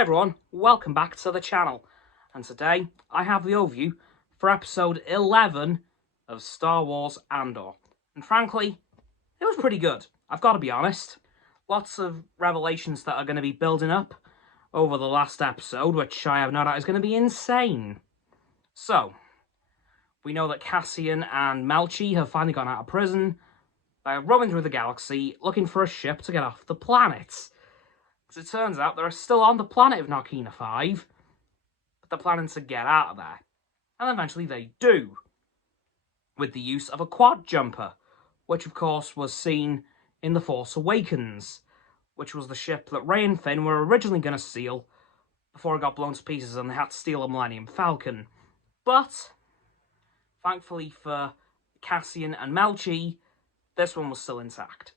everyone, welcome back to the channel, and today I have the overview for episode 11 of Star Wars Andor, and frankly, it was pretty good, I've got to be honest. Lots of revelations that are going to be building up over the last episode, which I have no doubt is going to be insane. So, we know that Cassian and Melchi have finally gone out of prison. They're roaming through the galaxy, looking for a ship to get off the planet. Because it turns out they're still on the planet of Narkina 5, but they're planning to get out of there. And eventually they do, with the use of a quad jumper, which of course was seen in The Force Awakens, which was the ship that Rey and Finn were originally going to steal before it got blown to pieces and they had to steal a Millennium Falcon. But, thankfully for Cassian and Melchi, this one was still intact.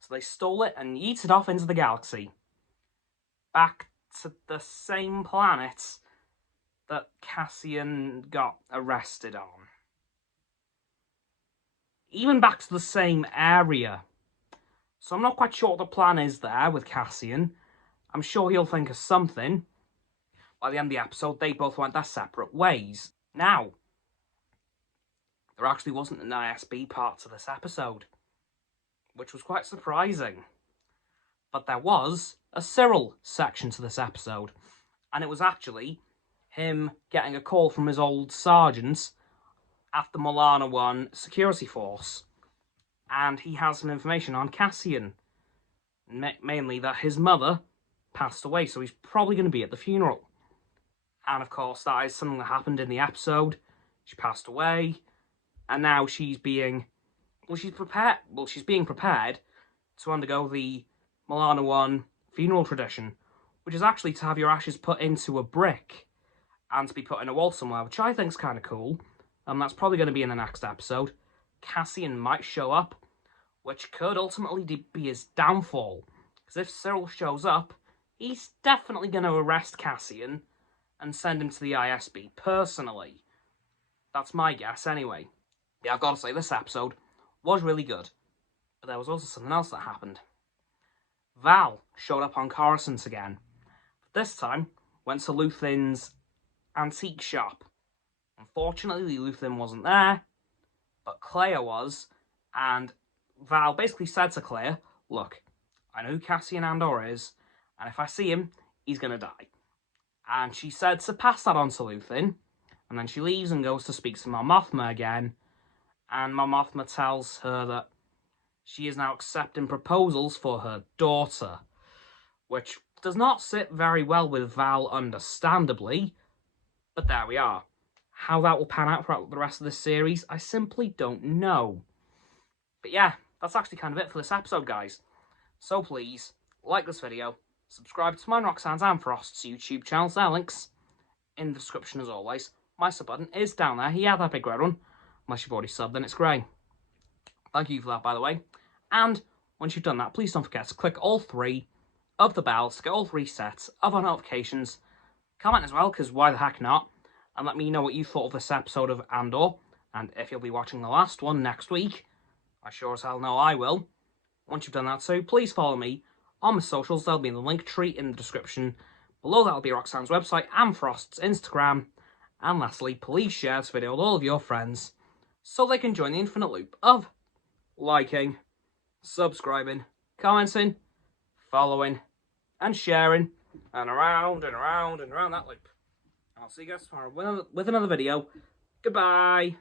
So they stole it and yeeted off into the galaxy. Back to the same planet that Cassian got arrested on. Even back to the same area. So I'm not quite sure what the plan is there with Cassian. I'm sure he'll think of something. By the end of the episode, they both went their separate ways. Now, there actually wasn't an ISB part to this episode, which was quite surprising. But there was a Cyril section to this episode, and it was actually him getting a call from his old sergeant at the Milana 1 security force, and he has some information on Cassian, mainly that his mother passed away, so he's probably going to be at the funeral. And of course, that is something that happened in the episode. She passed away, and now she's being prepared to undergo the Milana 1 funeral tradition, which is actually to have your ashes put into a brick and to be put in a wall somewhere, which I think is kind of cool. And that's probably going to be in the next episode. Cassian might show up, which could ultimately be his downfall. Because if Cyril shows up, he's definitely going to arrest Cassian and send him to the ISB personally. That's my guess anyway. Yeah, I've got to say, this episode was really good. But there was also something else that happened. Val showed up on Coruscant again. But this time, went to Luthen's antique shop. Unfortunately, Luthen wasn't there, but Clea was, and Val basically said to Clea, look, I know who Cassian Andor is, and if I see him, he's going to die. And she said to pass that on to Luthen, and then she leaves and goes to speak to Mon Mothma again, and Mon Mothma tells her that she is now accepting proposals for her daughter, which does not sit very well with Val, understandably, but there we are. How that will pan out throughout the rest of this series, I simply don't know. But yeah, that's actually kind of it for this episode, guys. So please, like this video, subscribe to mine, Roxanne's and Frost's YouTube channels. Their links in the description as always. My sub button is down there. Yeah, that big red one. Unless you've already subbed, then it's grey. Thank you for that, by the way. And once you've done that, please don't forget to click all 3 of the bells to get all 3 sets of our notifications. Comment as well, because why the heck not? And let me know what you thought of this episode of Andor. And if you'll be watching the last one next week, I sure as hell know I will. Once you've done that too, please follow me on my socials. They'll be in the link tree in the description. Below that will be Roxanne's website and Frost's Instagram. And lastly, please share this video with all of your friends so they can join the infinite loop of liking, subscribing, commenting, following, and sharing, and around and around and around that loop. I'll see you guys tomorrow with another video. Goodbye.